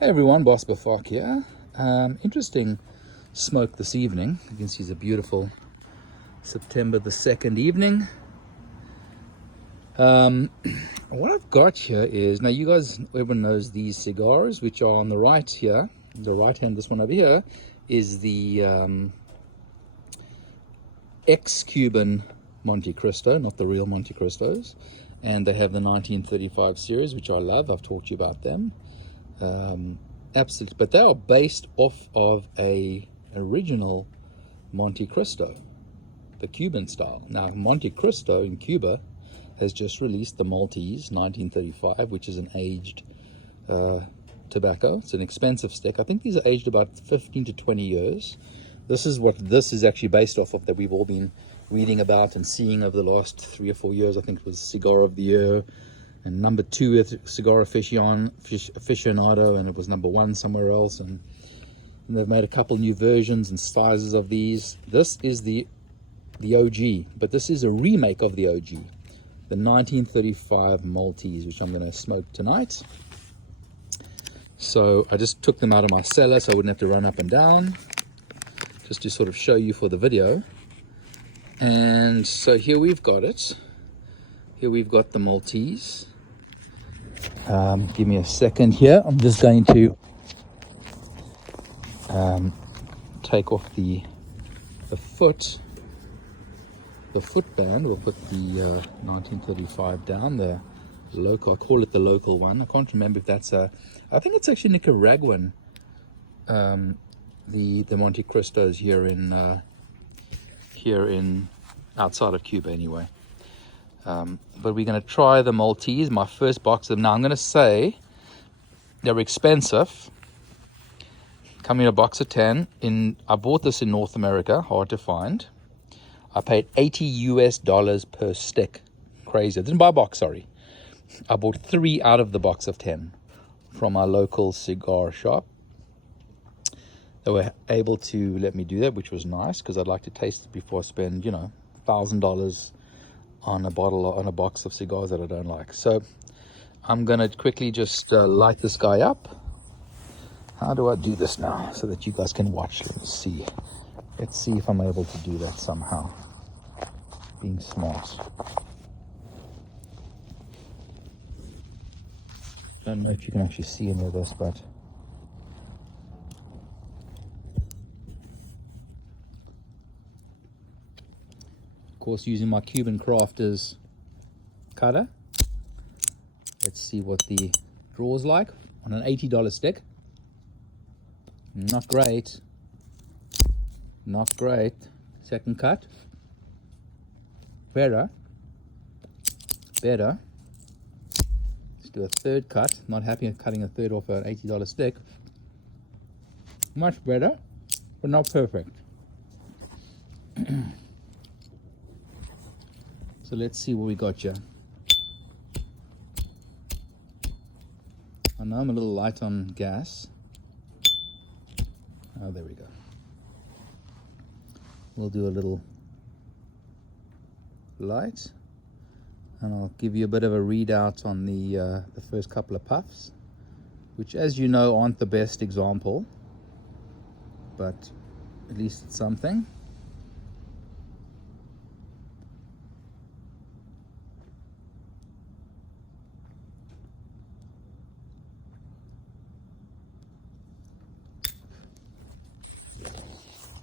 Hey everyone, Boss Bafak here. Interesting smoke this evening. You can see it's a beautiful September the 2nd evening. What I've got here is, now you guys, everyone knows these cigars, which are on the right here. The right hand, this one over here, is the ex-Cuban Montecrsto, not the real Montecristos. And they have the 1935 series, which I love. I've talked to you about them. Absolutely, but they are based off of a original Montecrsto, the Cuban style. Now Montecrsto in Cuba has just released the Maltese 1935, which is an aged tobacco. It's an expensive stick. I think these are aged about 15 to 20 years. This is what this is actually based off of, that we've all been reading about and seeing over the last 3 or 4 years. I think it was Cigar of the Year, and number 2 at Cigar Aficionado, and it was number 1 somewhere else. And they've made a couple new versions and sizes of these. This is the OG, but this is a remake of the OG, the 1935 Maltese, which I'm going to smoke tonight. So I just took them out of my cellar so I wouldn't have to run up and down, just to sort of show you for the video. And so here we've got it. Here we've got the Maltese. Give me a second here. I'm just going to take off the foot band. We'll put the 1935 down, the local, I call it the local one. I can't remember if that's I think it's actually Nicaraguan, the Montecristos here in outside of Cuba anyway. But we're going to try the Maltese, my first box of them. Now I'm going to say they're expensive. Come in a box of 10. I bought this in North America, hard to find. I paid $80 per stick. Crazy. I didn't buy a box, sorry. I bought 3 out of the box of 10 from our local cigar shop. They were able to let me do that, which was nice, because I'd like to taste it before I spend, $1,000 on a box of cigars that I don't like. So I'm gonna quickly just light this guy up. How do I do this now so that you guys can watch? Let's see if I'm able to do that somehow, being smart. Don't know if you can actually see any of this, but of course using my Cuban Crafters cutter. Let's see what the draw's like on an $80 stick. Not great. Not great. Second cut. Better. Let's do a third cut. Not happy with cutting a third off an $80 stick. Much better, but not perfect. So let's see what we got here. I know I'm a little light on gas. Oh, there we go. We'll do a little light, and I'll give you a bit of a readout on the first couple of puffs, which, as you know, aren't the best example, but at least it's something.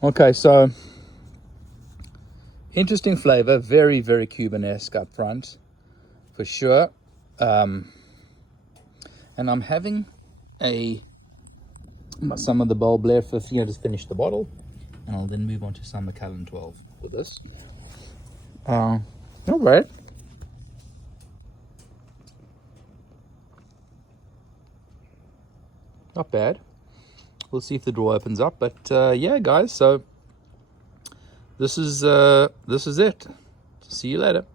Okay, so interesting flavor, very, very Cuban-esque up front, for sure. And I'm having some of the Bold Blair 15. I just finished the bottle, and I'll then move on to some Macallan 12 with this. Not bad. Not bad. We'll see if the drawer opens up, but yeah, guys. So this is it. See you later.